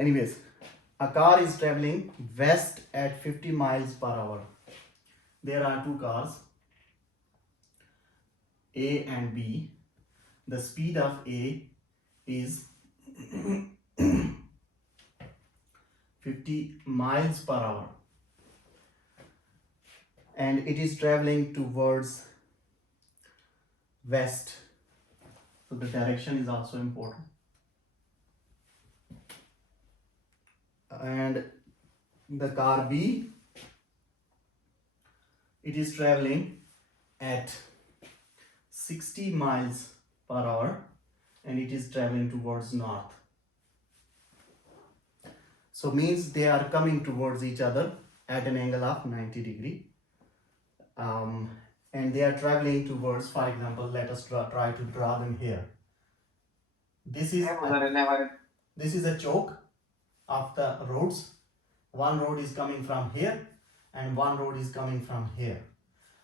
Anyways, a car is traveling west at 50 miles per hour. There are two cars, A and B. The speed of A is 50 miles per hour and it is traveling towards west. So the direction is also important. And the car B, it is traveling at 60 miles per hour and it is traveling towards north. So means they are coming towards each other at an angle of 90 degree. And they are traveling towards, for example, let us try to draw them here. This is a choke of the roads. One road is coming from here and one road is coming from here.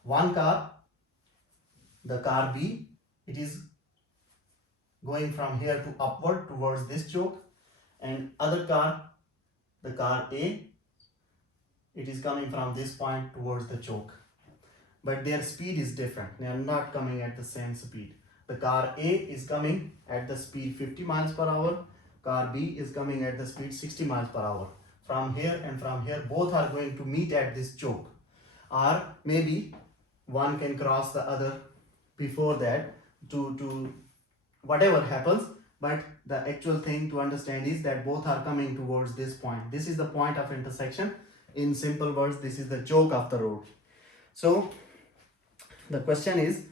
One car, the car B, it is going from here to upward towards this choke, and other car, the car A, it is coming from this point towards the choke. But their speed is different. They are not coming at the same speed. The car A is coming at the speed 50 miles per hour. Car B is coming at the speed 60 miles per hour. From here and from here, both are going to meet at this choke. Or maybe one can cross the other before that to whatever happens. But the actual thing to understand is that both are coming towards this point. This is the point of intersection. In simple words, this is the choke of the road. So the question is,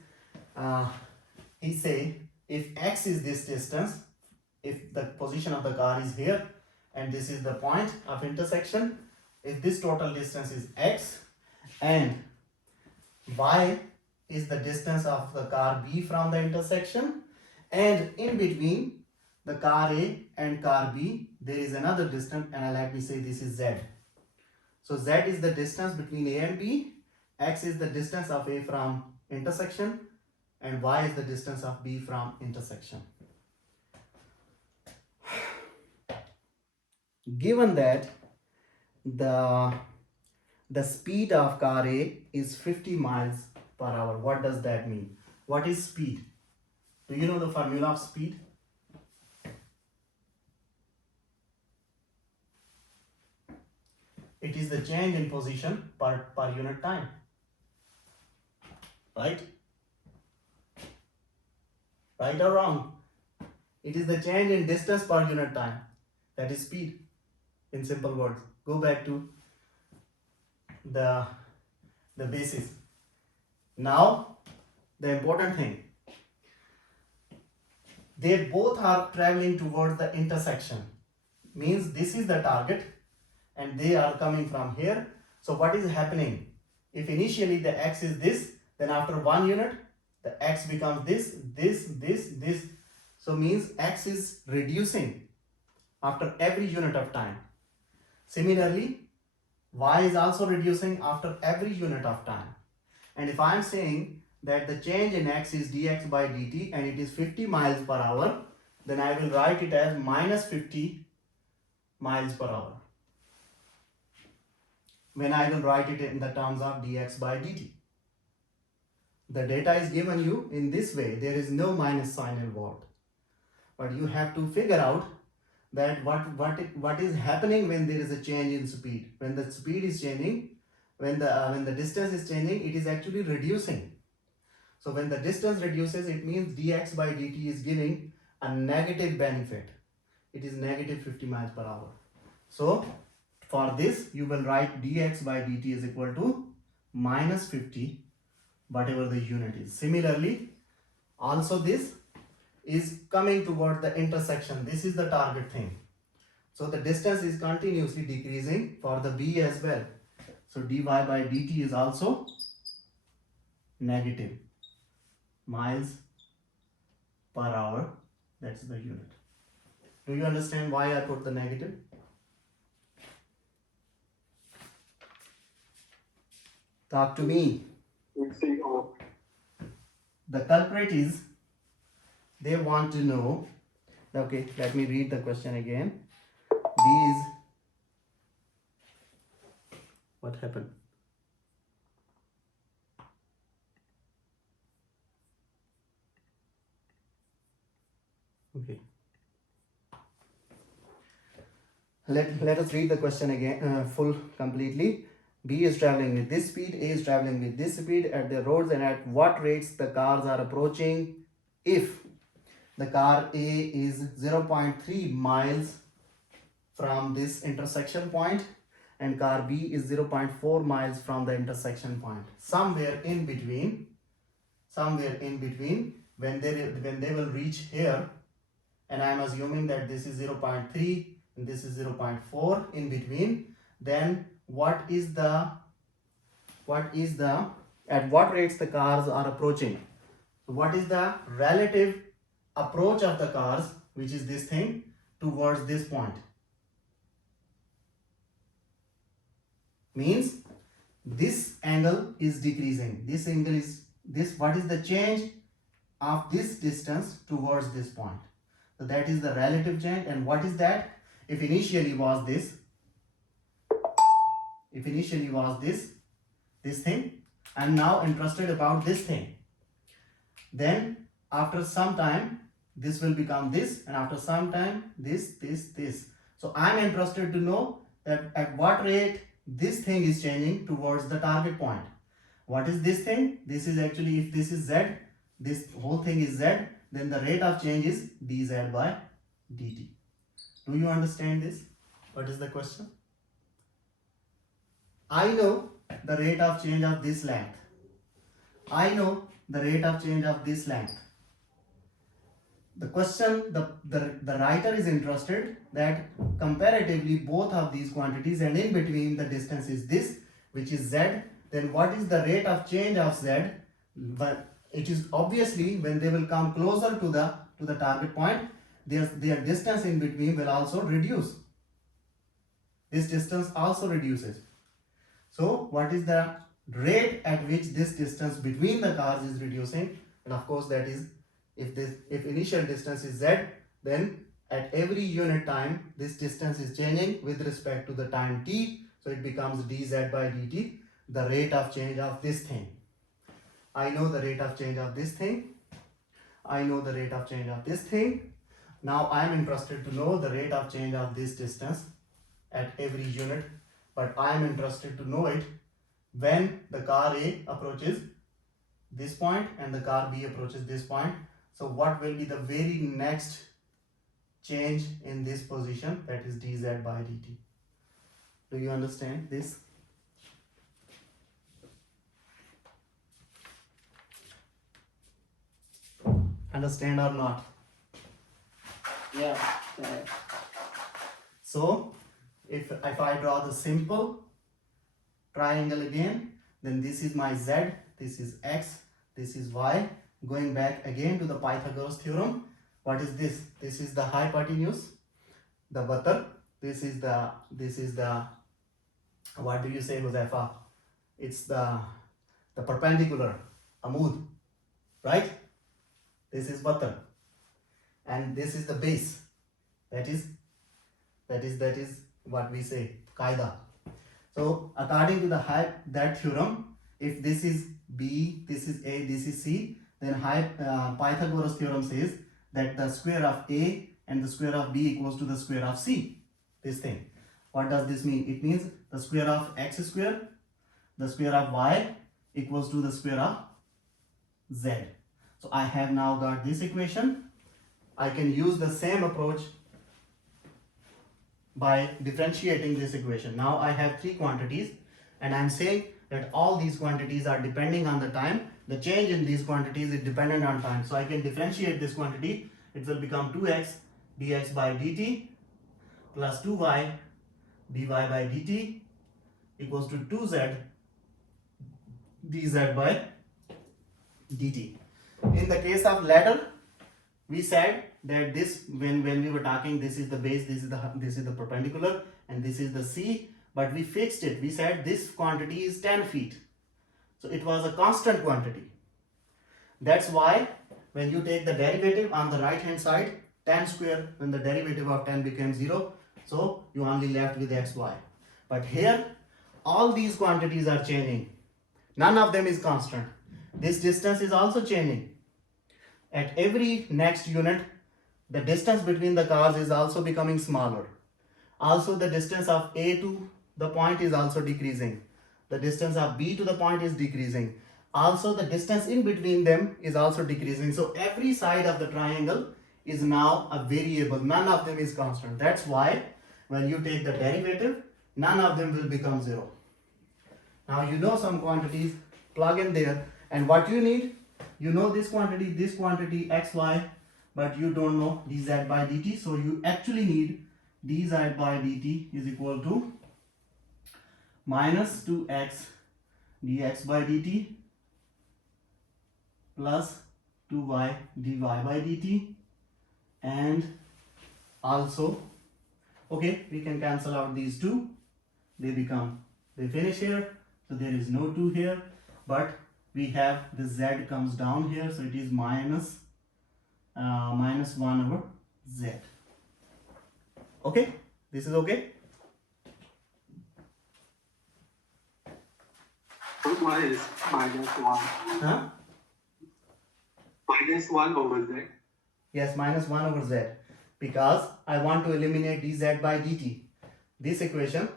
he say if x is this distance, if the position of the car is here and this is the point of intersection, if this total distance is x and y is the distance of the car B from the intersection, and in between the car A and car B there is another distance, and let me say this is z. So z is the distance between A and B, x is the distance of A from intersection, and y is the distance of B from intersection. Given that the speed of car A is 50 miles per hour, what does that mean? What is speed? Do you know the formula of speed? It is the change in position per unit time, right? Right or wrong? It is the change in distance per unit time. That is speed, in simple words. Go back to the basis. Now, the important thing. They both are traveling towards the intersection. Means this is the target and they are coming from here. So what is happening? If initially the x is this, then after 1 unit, the x becomes this, this. So means x is reducing after every unit of time. Similarly, y is also reducing after every unit of time. And if I am saying that the change in x is dx by dt and it is 50 miles per hour, then I will write it as minus 50 miles per hour. When I will write it in the terms of dx by dt. The data is given you in this way. There is no minus sign involved. But you have to figure out that what is happening when there is a change in speed. When the speed is changing, when the distance is changing, it is actually reducing. So when the distance reduces, it means dx by dt is giving a negative benefit. It is negative 50 miles per hour. So for this, you will write dx by dt is equal to minus 50, whatever the unit is. Similarly, also this is coming toward the intersection. This is the target thing. So the distance is continuously decreasing for the B as well. So dy by dt is also negative miles per hour. That's the unit. Do you understand why I put the negative? Talk to me. The culprit is, they want to know, okay, let me read the question again. B is, what happened? Okay. Let us read the question again, full completely. B is traveling with this speed, A is traveling with this speed at the roads, and at what rates the cars are approaching if the car A is 0.3 miles from this intersection point and car B is 0.4 miles from the intersection point. Somewhere in between, when they will reach here, and I am assuming that this is 0.3 and this is 0.4 in between, then at what rates the cars are approaching? So what is the relative approach of the cars, which is this thing, towards this point? Means this angle is decreasing. This angle is this. What is the change of this distance towards this point? So that is the relative change. And what is that? If initially was this, this thing, I'm now interested about this thing. Then after some time, this will become this, and after some time, this. So I'm interested to know that at what rate this thing is changing towards the target point. What is this thing? This is actually, if this is Z, this whole thing is Z, then the rate of change is dz by dt. Do you understand this? What is the question? I know the rate of change of this length. I know the rate of change of this length. The question, the writer is interested that comparatively both of these quantities, and in between the distance is this, which is Z, then what is the rate of change of Z? But it is obviously when they will come closer to the target point, their distance in between will also reduce. This distance also reduces. So what is the rate at which this distance between the cars is reducing? And of course that is, if initial distance is Z, then at every unit time this distance is changing with respect to the time t, so it becomes dz by dt, the rate of change of this thing. I know the rate of change of this thing. I know the rate of change of this thing. Now I am interested to know the rate of change of this distance at every unit, but I am interested to know it when the car A approaches this point and the car B approaches this point. So what will be the very next change in this position? That is dz by dt. Do you understand this? Understand or not? Yeah. So if I draw the simple triangle again, then this is my z, this is x, this is y. Going back again to the Pythagoras theorem, what is this? This is the hypotenuse, the watar. This is the what do you say, Josefa? It's the perpendicular, amud, right? This is watar, and this is the base. That is what we say, qaida. So according to that theorem, if this is B, this is A, this is C, then Pythagoras theorem says that the square of A and the square of B equals to the square of C. This thing. What does this mean? It means the square of x square, the square of y equals to the square of z. So I have now got this equation. I can use the same approach by differentiating this equation. Now I have three quantities, and I am saying that all these quantities are depending on the time. The change in these quantities is dependent on time. So I can differentiate this quantity. It will become 2x dx by dt plus 2y dy by dt equals to 2z dz by dt. In the case of ladder, we said that this, when we were talking, this is the base, this is the perpendicular, and this is the C, but we fixed it. We said this quantity is 10 feet. So it was a constant quantity. That's why when you take the derivative on the right hand side, tan square, when the derivative of 10 becomes 0, So you only left with xy. But here, all these quantities are changing. None of them is constant. This distance is also changing. At every next unit, the distance between the cars is also becoming smaller. Also, the distance of A to the point is also decreasing. The distance of B to the point is decreasing. Also, the distance in between them is also decreasing. So every side of the triangle is now a variable. None of them is constant. That's why when you take the derivative, none of them will become 0. Now you know some quantities, plug in there, and what you need, you know this quantity xy, but you don't know dz by dt. So you actually need dz by dt is equal to minus 2x dx by dt plus 2y dy by dt, and also, okay, we can cancel out these two, they finish here, so there is no 2 here, but we have the z comes down here, so it is minus 1 over z. Okay, this is okay. Why is minus 1? Huh? Minus 1 over z. Yes, minus 1 over z, because I want to eliminate dz by dt. This equation,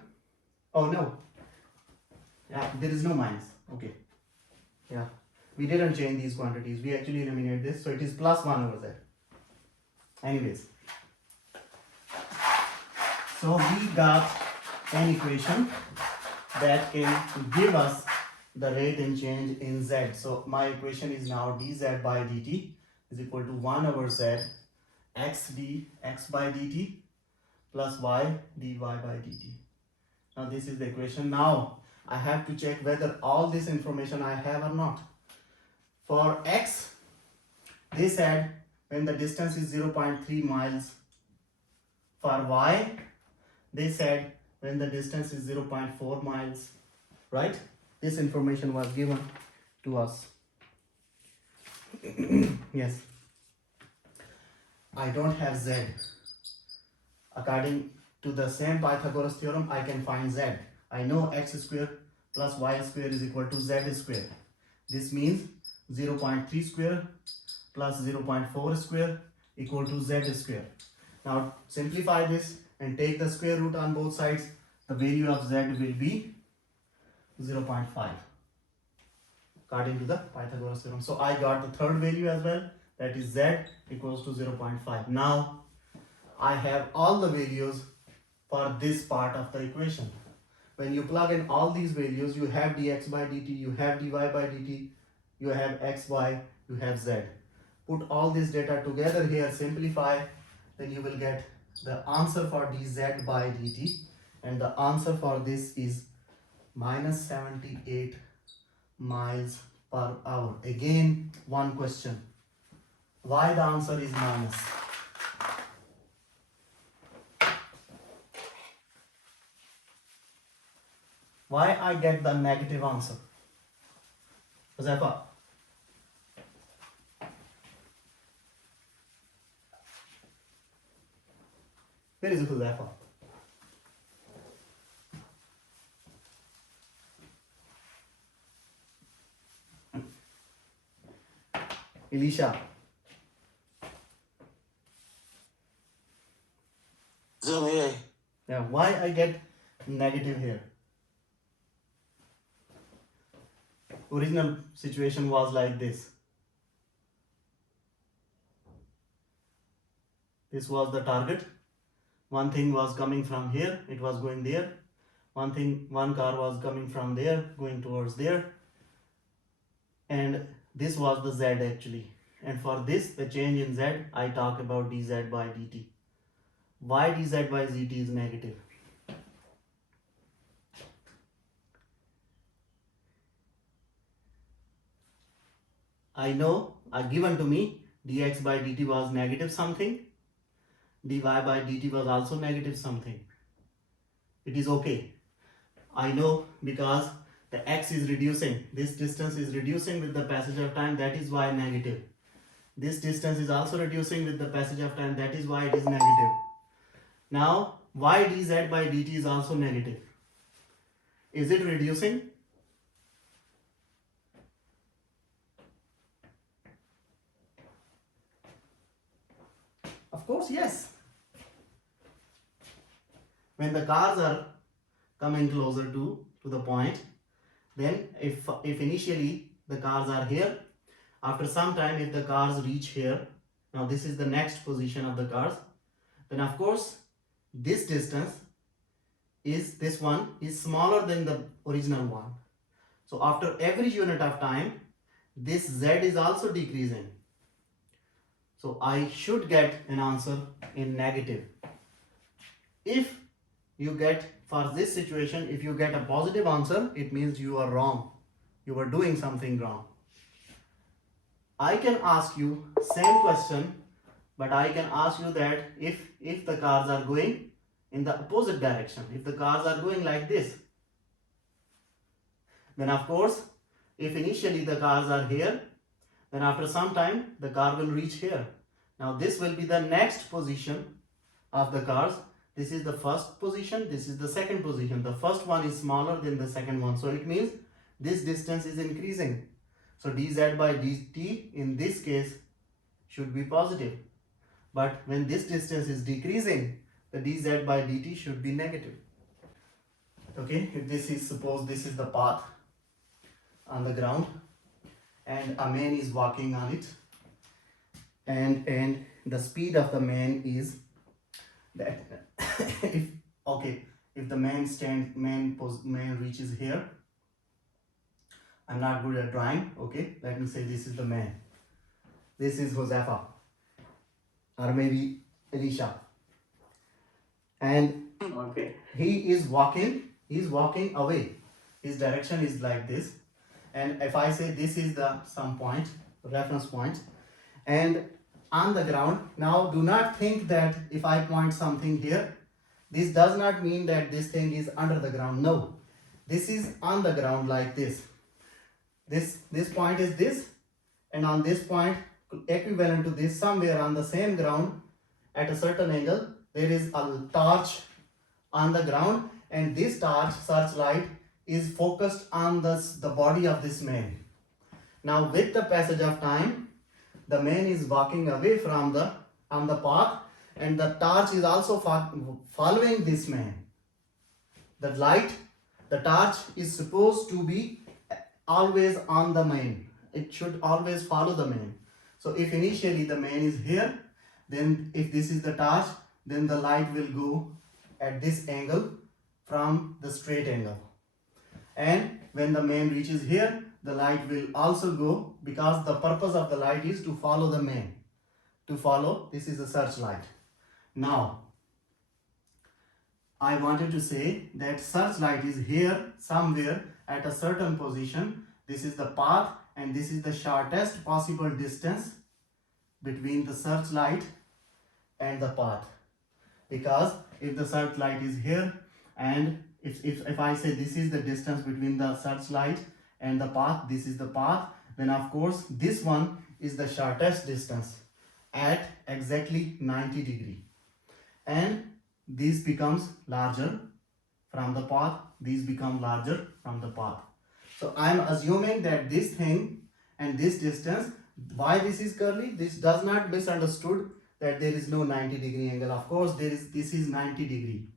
oh no, yeah, there is no minus. Okay, yeah, we didn't change these quantities, we actually eliminate this, so it is plus 1 over z. Anyways, so we got an equation that can give us the rate and change in z. So my equation is now dz by dt is equal to 1 over z x dx by dt plus y dy by dt. Now this is the equation. Now I have to check whether all this information I have or not. For x, they said when the distance is 0.3 miles. For y, they said when the distance is 0.4 miles, right? This information was given to us. Yes. I don't have z. According to the same Pythagoras theorem, I can find z. I know x square plus y square is equal to z square. This means 0.3 square plus 0.4 square equal to z square. Now simplify this and take the square root on both sides. The value of z will be 0.5 according to the Pythagoras theorem. So I got the third value as well, that is z equals to 0.5. Now I have all the values for this part of the equation. When you plug in all these values, you have dx by dt, you have dy by dt, you have xy, you have z. Put all this data together here, simplify, then you will get the answer for dz by dt, and the answer for this is minus 78 miles per hour. Again, one question. Why the answer is minus? Why I get the negative answer? Josefa? Where is Josefa? Elisha? Yeah, why I get negative here? Original situation was like this. This was the target. One thing was coming from here, it was going there. One car was coming from there, going towards there. And this was the z actually. And for this, the change in z, I talk about dz by dt. Why dz by dt is negative? I know, given to me, dx by dt was negative something, dy by dt was also negative something. It is okay. I know because the x is reducing, this distance is reducing with the passage of time, that is why negative. This distance is also reducing with the passage of time, that is why it is negative. Now, why dz by dt is also negative? Is it reducing? Of course, yes. When the cars are coming closer to the point, then if initially the cars are here, after some time if the cars reach here, now this is the next position of the cars, then of course this distance is, this one is smaller than the original one. So after every unit of time, this z is also decreasing. So I should get an answer in negative. If you get, for this situation, if you get a positive answer, it means you are wrong. You are doing something wrong. I can ask you same question, but I can ask you that if the cars are going in the opposite direction, if the cars are going like this, then of course, if initially the cars are here, then after some time the car will reach here. Now this will be the next position of the cars. This is the first position, this is the second position. The first one is smaller than the second one, so it means this distance is increasing. So dz by dt in this case should be positive. But when this distance is decreasing, the dz by dt should be negative. Okay, if this is, suppose this is the path on the ground and a man is walking on it, and the speed of the man is that if the man reaches here, I'm not good at drawing, okay, let me say this is the man, this is Josefa, or maybe Elisha, and Okay. he is walking away, his direction is like this, and if I say this is the some point, reference point, and on the ground, now do not think that if I point something here, this does not mean that this thing is under the ground. No, this is on the ground like this. This point is this, and on this point equivalent to this, somewhere on the same ground at a certain angle, there is a torch on the ground, and this torch searchlight is focused on the body of this man. Now with the passage of time, the man is walking away from the path, and the torch is also following this man. The torch is supposed to be always on the man. It should always follow the man. So if initially the man is here, then if this is the torch, then the light will go at this angle from the straight angle. And when the man reaches here, the light will also go, because the purpose of the light is to follow the man. This is a searchlight. Now, I wanted to say that searchlight is here somewhere at a certain position. This is the path, and this is the shortest possible distance between the searchlight and the path. Because if the searchlight is here, and if I say this is the distance between the searchlight and the path, this is the path, then of course this one is the shortest distance at exactly 90 degree, and this becomes larger from the path, these become larger from the path. So I am assuming that this thing and this distance, why this is curly, this does not misunderstood that there is no 90 degree angle. Of course this is 90 degree,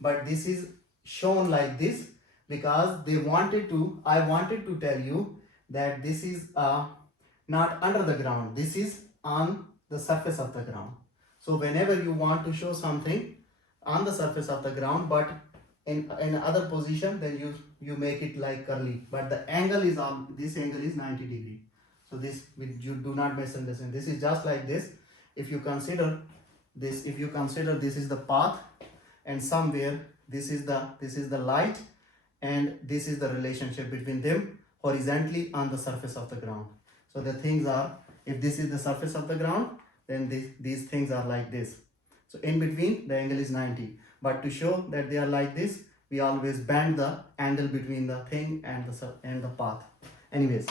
but this is shown like this because I wanted to tell you that this is not under the ground, this is on the surface of the ground. So whenever you want to show something on the surface of the ground but in other position, then you make it like curly, but the angle is on, this angle is 90 degree. So this, you do not misunderstand, this is just like this. If you consider this is the path, and somewhere this is the light, and this is the relationship between them horizontally on the surface of the ground. So the things are, if this is the surface of the ground, then these things are like this. So in between the angle is 90, but to show that they are like this, we always bend the angle between the thing and the path. Anyways,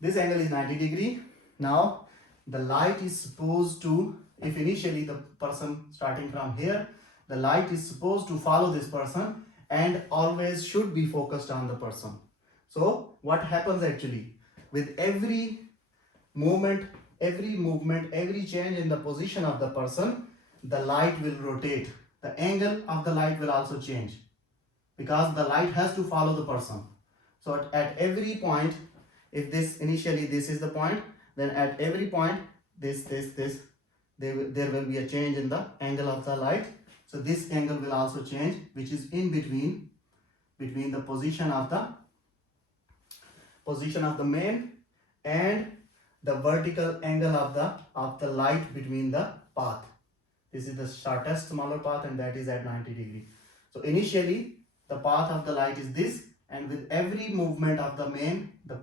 this angle is 90 degree. Now the light is supposed to, if initially the person starting from here, The light is supposed to follow this person and always should be focused on the person. So what happens actually with every movement, every change in the position of the person, the light will rotate. The angle of the light will also change because the light has to follow the person. So at every point, if this initially this is the point, then at every point this there will be a change in the angle of the light. So this angle will also change, which is in between the position of the main and the vertical angle of the light between the path. This is the shortest smaller path, and that is at 90 degree. So initially the path of the light is this, and with every movement of the main, the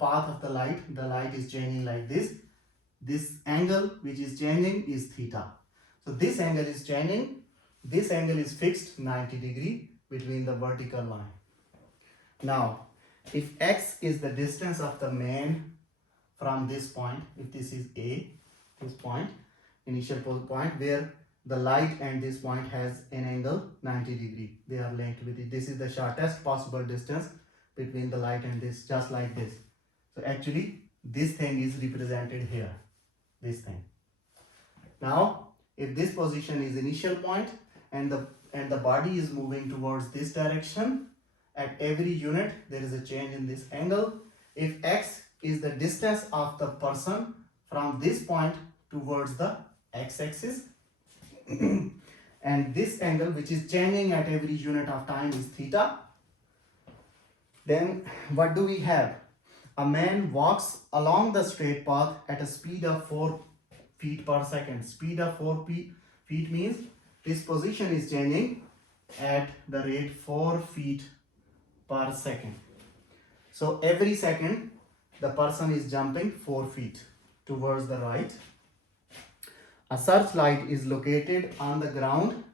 path of the light is changing like this. This angle which is changing is theta. So this angle is changing. This angle is fixed 90 degree between the vertical line. Now, if x is the distance of the main from this point, if this is A, this point, initial point where the light and this point has an angle 90 degree, they are linked with it. This is the shortest possible distance between the light and this, just like this. So actually this thing is represented here, this thing. Now if this position is initial point and the body is moving towards this direction, at every unit there is a change in this angle. If x is the distance of the person from this point towards the x-axis and this angle which is changing at every unit of time is theta, then what do we have? A man walks along the straight path at a speed of 4 feet per second. Speed of 4 feet means this position is changing at the rate 4 feet per second. So every second the person is jumping 4 feet towards the right. A searchlight is located on the ground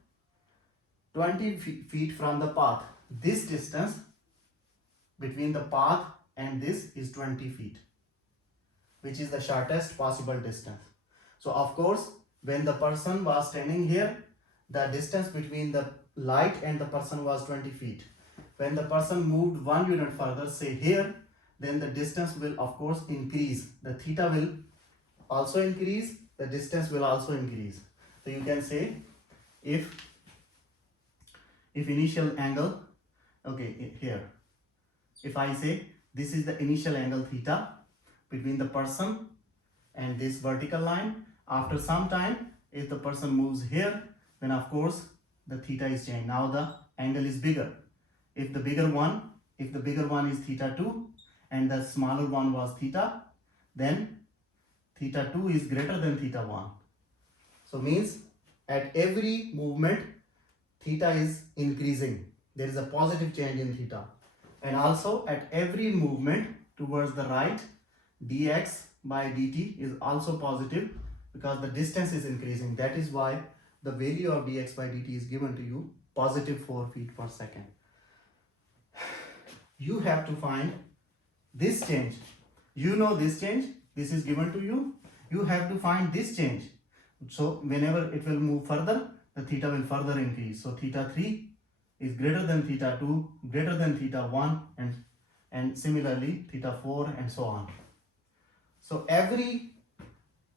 20 feet from the path. This distance between the path and this is 20 feet, which is the shortest possible distance. So of course, when the person was standing here, the distance between the light and the person was 20 feet. When the person moved 1 unit further, say here, then the distance will of course increase. The theta will also increase, the distance will also increase. So you can say if initial angle, okay, here, if I say this is the initial angle theta between the person and this vertical line, after some time if the person moves here, then of course the theta is changed. Now the angle is bigger. If the bigger one is theta 2 and the smaller one was theta, then theta 2 is greater than theta 1. So means at every movement theta is increasing. There is a positive change in theta. And also at every movement towards the right, dx by dt is also positive because the distance is increasing. That is why the value of dx by dt is given to you positive 4 feet per second. You have to find this change. You know this change, this is given to you. You have to find this change. So whenever it will move further, the theta will further increase. So theta 3 is greater than theta 2, greater than theta 1, and similarly theta 4 and so on. So every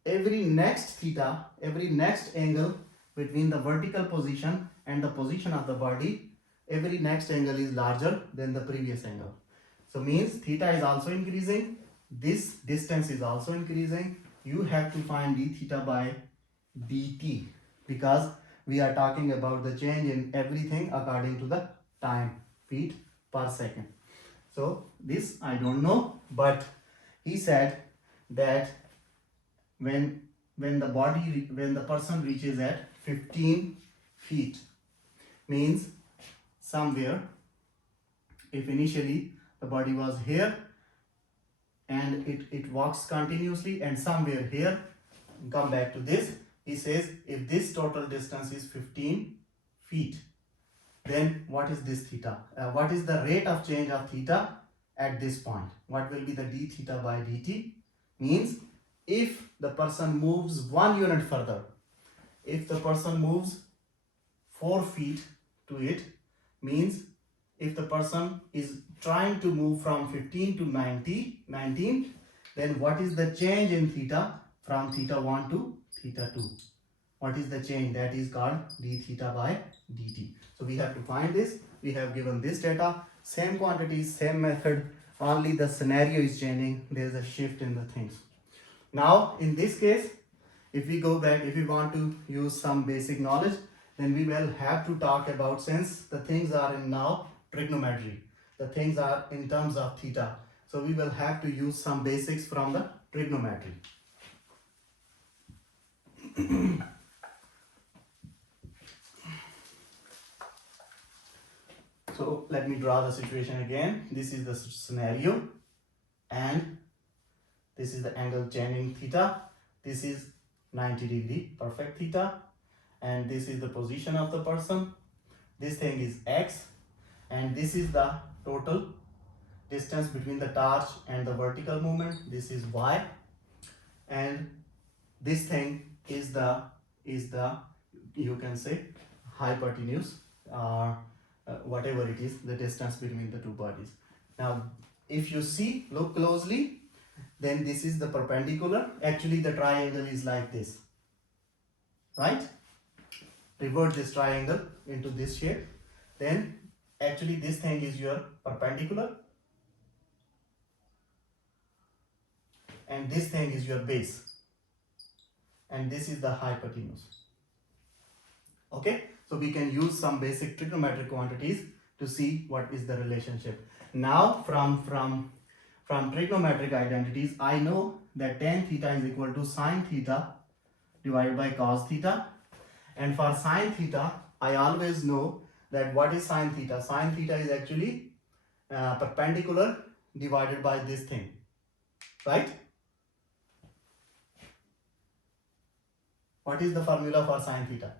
next theta, every next angle between the vertical position and the position of the body, every next angle is larger than the previous angle. So means theta is also increasing, this distance is also increasing. You have to find d theta by dt because we are talking about the change in everything according to the time, feet per second. So this I don't know, but he said that when the person reaches at 15 feet, means somewhere, if initially the body was here and it walks continuously, and somewhere here, come back to this, he says if this total distance is 15 feet, then what is this theta? What is the rate of change of theta at this point? What will be the d theta by dt? Means if the person moves 1 unit further, if the person moves 4 feet to it, means if the person is trying to move from 15 to 19, then what is the change in theta from theta 1 to theta 2? What is the change? That is called d theta by dt. So we have to find this. We have given this data, same quantities, same method, only the scenario is changing. There is a shift in the things. Now in this case, if we go back, if we want to use some basic knowledge, then we will have to talk about, since the things are in now trigonometry, the things are in terms of theta, so we will have to use some basics from the trigonometry. So let me draw the situation again. This is the scenario, and this is the angle changing theta. This is 90 degree perfect theta, and this is the position of the person. This thing is x, and this is the total distance between the torch and the vertical movement. This is y, and this thing is the you can say hypotenuse, or whatever it is, the distance between the two bodies. Now if you see, look closely, then this is the perpendicular. Actually the triangle is like this, right? Revert this triangle into this shape, then actually this thing is your perpendicular, and this thing is your base, and this is the hypotenuse. Okay, so we can use some basic trigonometric quantities to see what is the relationship. Now from trigonometric identities, I know that tan theta is equal to sine theta divided by cos theta, and for sine theta I always know that what is sine theta. Sine theta is actually perpendicular divided by this thing, right? What is the formula for sine theta?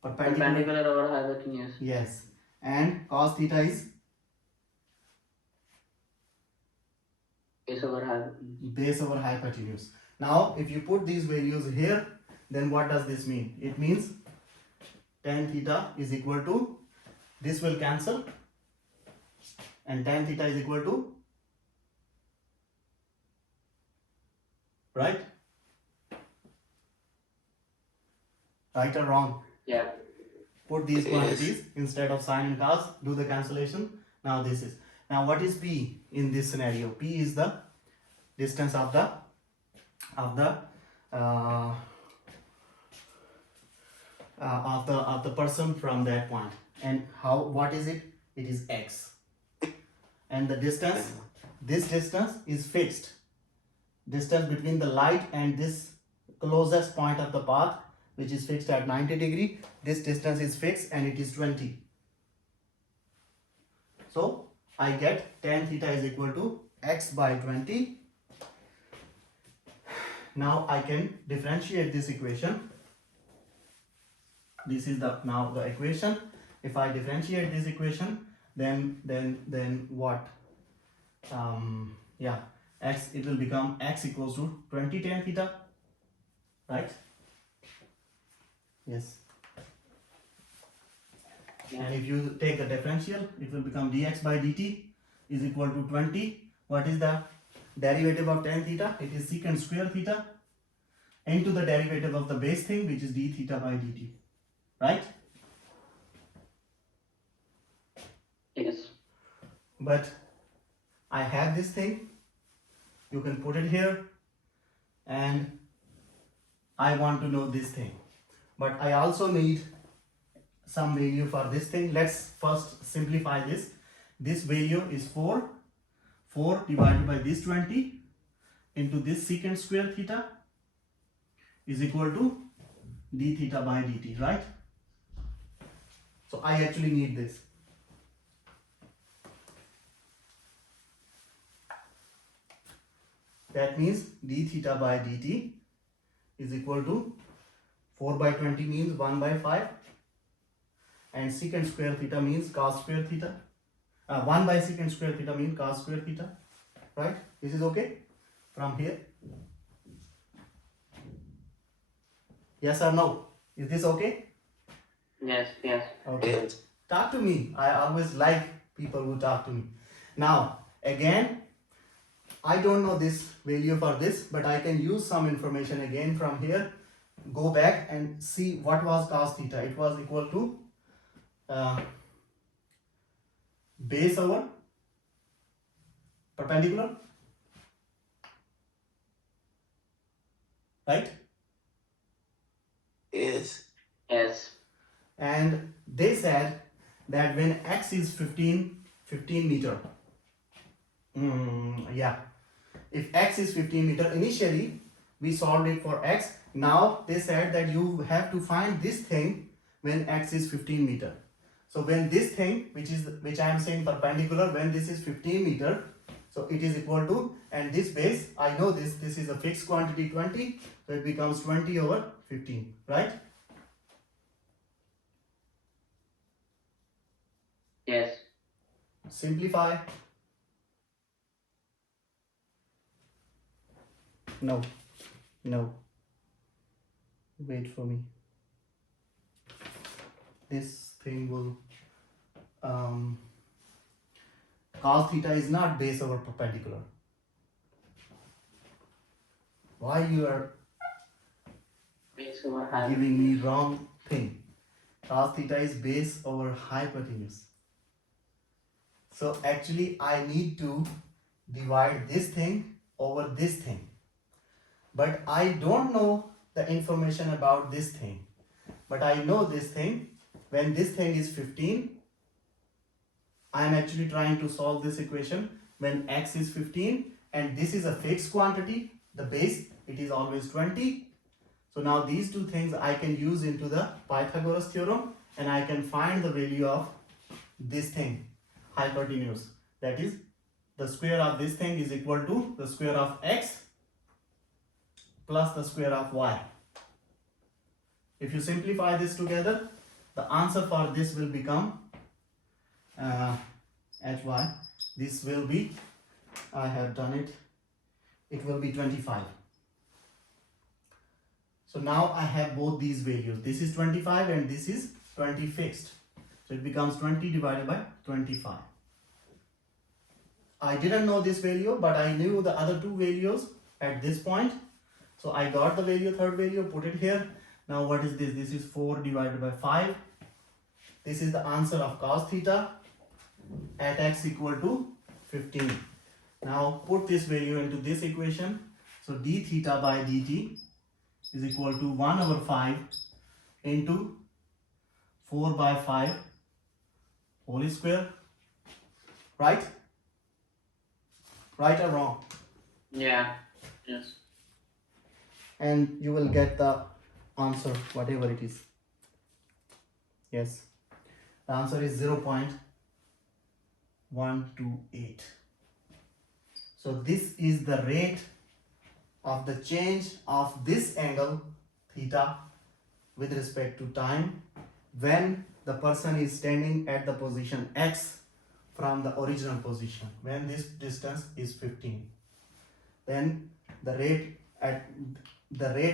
Perpendicular over hypotenuse. Yes, and cos theta is Base over hypotenuse. base over hypotenuse. Now if you put these values here, then what does this mean? It means tan theta is equal to, this will cancel, and tan theta is equal to, right or wrong? Yeah. Put these quantities instead of sine and cos, do the cancellation. Now this is, now what is p in this scenario? P is the distance of the person from that point. And what is it? It is x. And the distance, this distance is fixed. Distance between the light and this closest point of the path, which is fixed at 90 degree, this distance is fixed and it is 20. So I get tan theta is equal to x by 20. Now I can differentiate this equation. This is now the equation. If I differentiate this equation, then what? X, it will become x equals to 20 tan theta, right? Yes. Yeah. And if you take the differential, it will become dx by dt is equal to 20. What is the derivative of tan theta? It is secant square theta into the derivative of the base thing, which is d theta by dt, right? Yes. But I have this thing, you can put it here, and I want to know this thing, but I also need some value for this thing. Let's first simplify this. This value is 4 divided by this 20 into this secant square theta is equal to d theta by dt, right? So I actually need this. That means d theta by dt is equal to 4 by 20 means 1 by 5, and secant square theta means cos square theta. 1 by secant square theta means cos square theta, right? This is okay from here. Yes or no? Is this okay? Yes, yes. Okay. Talk to me. I always like people who talk to me. Now, again, I don't know this value for this, but I can use some information again from here. Go back and see what was cos theta. It was equal to base over perpendicular, right? Yes. Yes. And they said that when x is 15 meter, yeah, if x is 15 meter, initially we solved it for x. Now they said that you have to find this thing when x is 15 meter. So when this thing, which I am saying perpendicular, when this is 15 meter, so it is equal to, and this base, I know this is a fixed quantity 20, so it becomes 20 over 15, right? Yes. Simplify. No. Wait for me. This thing will cos theta is not base over perpendicular. Why you are Base over hypotenuse. giving me wrong thing? Cos theta is base over hypotenuse. So actually I need to divide this thing over this thing. But I don't know the information about this thing. But I know this thing. When this thing is 15, I am actually trying to solve this equation when x is 15 and this is a fixed quantity, the base, it is always 20. So now these two things I can use into the Pythagoras theorem and I can find the value of this thing, hypotenuse. That is, the square of this thing is equal to the square of x plus the square of y. If you simplify this together, the answer for this will become hy. This will be, I have done it, it will be 25. So now I have both these values. This is 25 and this is 20 fixed. So it becomes 20 divided by 25. I didn't know this value, but I knew the other two values at this point. So I got the value, third value, put it here. Now what is this? This is 4 divided by 5. This is the answer of cos theta at x equal to 15. Now put this value into this equation. So d theta by dt is equal to 1 over 5 into 4 by 5 whole square. Right? Right or wrong? Yeah. Yes. And you will get the answer, whatever it is. Yes. The answer is 0.128. So this is the rate of the change of this angle theta with respect to time when the person is standing at the position x from the original position, when this distance is 15. Then the rate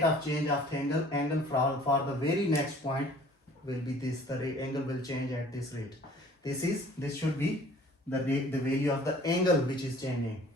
of change of the angle for the very next point will be this. The angle will change at this rate. This should be the value of the angle which is changing.